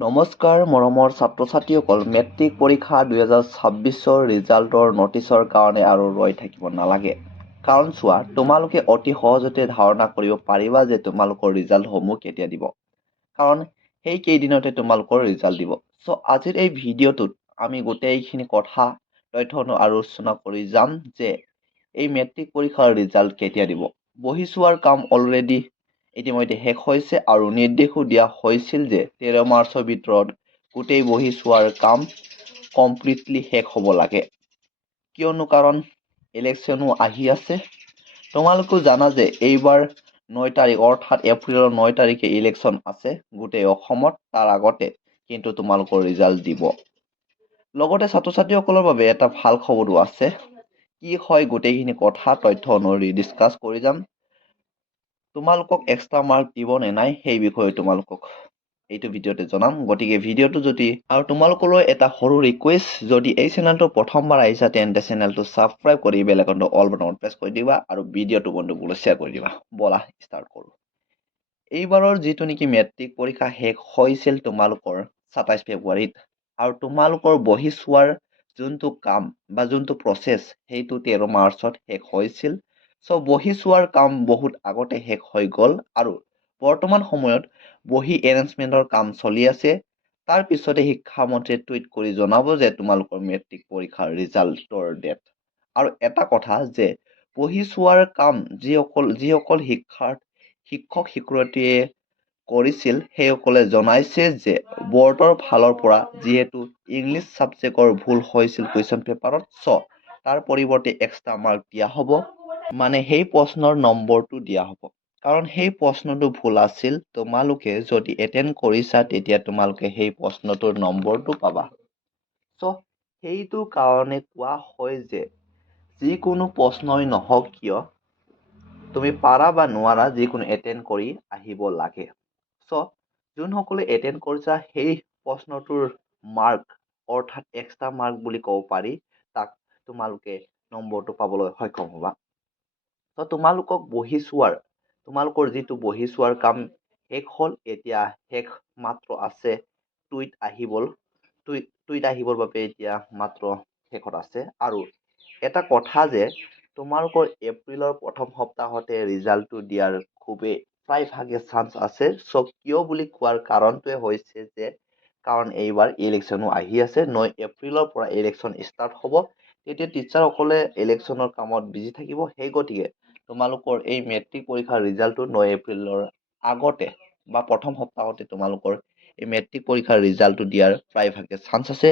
নমস্কাৰ মৰমৰ ছাত্ৰ ছাত্ৰীসকল, মেট্ৰিক পৰীক্ষা 2026ৰ ৰিজাল্টৰ নটিচৰ কাৰণে আৰু ৰৈ থাকিব নালাগে। কাৰণ চোৱা, তোমালোকে অতি সহজতে ধাৰণা কৰিব পাৰিবা যে তোমালোকৰ ৰিজাল্টসমূহ কেতিয়া দিব। কাৰণ সেই কেইদিনতে তোমালোকৰ ৰিজাল্ট দিব। চ' আজিৰ এই ভিডিঅ'টোত আমি গোটেইখিনি কথা তথ্য আলোচনা কৰি যাম যে এই মেট্ৰিক পৰীক্ষাৰ ৰিজাল্ট কেতিয়া দিব। বহি চোৱাৰ কাম অলৰেডি ইতিমধ্যে শেষ হৈছে আৰু নিৰ্দেশো দিয়া হৈছিল যে 13 মাৰ্চৰ ভিতৰত গোটেই বহি চোৱাৰ কাম কমপ্লিটলি শেষ হ'ব লাগে। কিয়নো কাৰণ ইলেকশ্যনো আহি আছে। তোমালোকো জানা যে এইবাৰ 9 তাৰিখ অৰ্থাৎ এপ্ৰিলৰ 9 তাৰিখে ইলেকশ্যন আছে গোটেই অসমত। তাৰ আগতে কিন্তু তোমালোকৰ ৰিজাল্ট দিব। লগতে ছাত্ৰ ছাত্ৰীসকলৰ বাবে এটা ভাল খবৰো আছে। কি হয় গোটেইখিনি কথা তথ্য অনুসৰি ডিছকাছ কৰি যাম। তোমালোকক এক্সট্ৰা মাৰ্ক দিব নে নাই সেই বিষয়ে তোমালোকক এইটো ভিডিঅ'তে জনাম। গতিকে ভিডিঅ'টো যদি আৰু তোমালোকলৈ এটা সৰু ৰিকুৱেষ্ট, যদি এই চেনেলটো প্ৰথমবাৰ আহিছা তেন্তে চেনেলটো ছাবস্ক্ৰাইব কৰি বেল আইকনটো অল বাটনত প্ৰেছ কৰি দিবা আৰু ভিডিঅ'টো বন্ধুবোৰলৈ শ্বেয়াৰ কৰি দিবা। বলা ষ্টাৰ্ট কৰোঁ। এইবাৰৰ যিটো নেকি মেট্ৰিক পৰীক্ষা শেষ হৈছিল তোমালোকৰ 27 ফেব্ৰুৱাৰীত আৰু তোমালোকৰ বহি চোৱাৰ যোনটো কাম বা যোনটো প্ৰচেছ সেইটো 13 মাৰ্চত শেষ হৈছিল। চ' বহি চোৱাৰ কাম বহুত আগতে শেষ হৈ গ'ল আৰু বৰ্তমান সময়ত বহি এৰেঞ্জমেণ্টৰ কাম চলি আছে। তাৰ পিছতে শিক্ষামন্ত্ৰীয়ে টুইট কৰি জনাব যে তোমালোকৰ মেট্ৰিক পৰীক্ষাৰ ৰিজাল্টৰ ডেট। আৰু এটা কথা যে বহি চোৱাৰ কাম যিসকল শিক্ষক শিক্ষয়িত্ৰীয়ে কৰিছিল সেইসকলে জনাইছে যে বৰ্ডৰ ফালৰ পৰা যিহেতু ইংলিছ ছাবজেক্টৰ ভুল হৈছিল কুৱেশ্যন পেপাৰত, চ' তাৰ পৰিৱৰ্তে এক্সট্ৰা মাৰ্ক দিয়া হ'ব। মানে সেই প্ৰশ্নৰ নম্বৰটো দিয়া হ'ব। কাৰণ সেই প্ৰশ্নটো ভুল আছিল। তোমালোকে যদি এটেণ্ড কৰিছা তেতিয়া তোমালোকে সেই প্ৰশ্নটোৰ নম্বৰটো পাবা। চ' সেইটো কাৰণে কোৱা হয় যে যিকোনো প্ৰশ্নই নহওক কিয় তুমি পাৰা বা নোৱাৰা যিকোনো এটেণ্ড কৰি আহিব লাগে। চ' যোনসকলে এটেণ্ড কৰিছা সেই প্ৰশ্নটোৰ মাৰ্ক অৰ্থাৎ এক্সট্ৰা মাৰ্ক বুলি ক'ব পাৰি, তাক তোমালোকে নম্বৰটো পাবলৈ সক্ষম হ'বা। ত' তোমালোকৰ যিটো বহি চোৱাৰ কাম শেষ হ'ল, এতিয়া শেষ মাত্ৰ আছে টুইট আহিবৰ বাবে এতিয়া মাত্ৰ শেষত আছে। আৰু এটা কথা যে তোমালোকৰ এপ্ৰিলৰ প্ৰথম সপ্তাহতে ৰিজাল্টটো দিয়াৰ খুবেই প্ৰায়ভাগে চান্স আছে। চ' কিয় বুলি কোৱাৰ কাৰণটোৱে হৈছে যে কাৰণ এইবাৰ ইলেকশ্যনো আহি আছে। 9 এপ্ৰিলৰ পৰা ইলেকশ্যন ষ্টাৰ্ট হ'ব। তেতিয়া টিচাৰসকলে ইলেকশ্যনৰ কামত বিজি থাকিব। সেই গতিকে তোমালোকৰ এই মেট্ৰিক পৰীক্ষাৰ ৰিজাল্টটো 9 এপ্ৰিলৰ আগতে বা প্ৰথম সপ্তাহতে তোমালোকৰ এই মেট্ৰিক পৰীক্ষাৰ ৰিজাল্টটো দিয়াৰ প্ৰায়ভাগে চান্স আছে।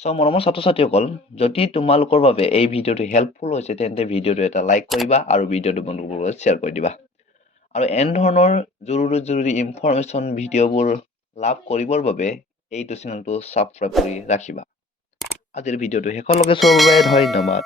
চ' মৰমৰ ছাত্ৰ ছাত্ৰীসকল, যদি তোমালোকৰ বাবে এই ভিডিঅ'টো হেল্পফুল হৈছে তেন্তে ভিডিঅ'টো এটা লাইক কৰিবা আৰু ভিডিঅ'টো বন্ধুবোৰৰ লগত শ্বেয়াৰ কৰি দিবা। আৰু এনেধৰণৰ জৰুৰী ইনফৰমেশ্যন ভিডিঅ'বোৰ লাভ কৰিবৰ বাবে এইটো চেনেলটো ছাবস্ক্ৰাইব কৰি ৰাখিবা। আজিৰ ভিডিঅ'টো শেষলৈকে চোৱাৰ বাবে ধন্যবাদ।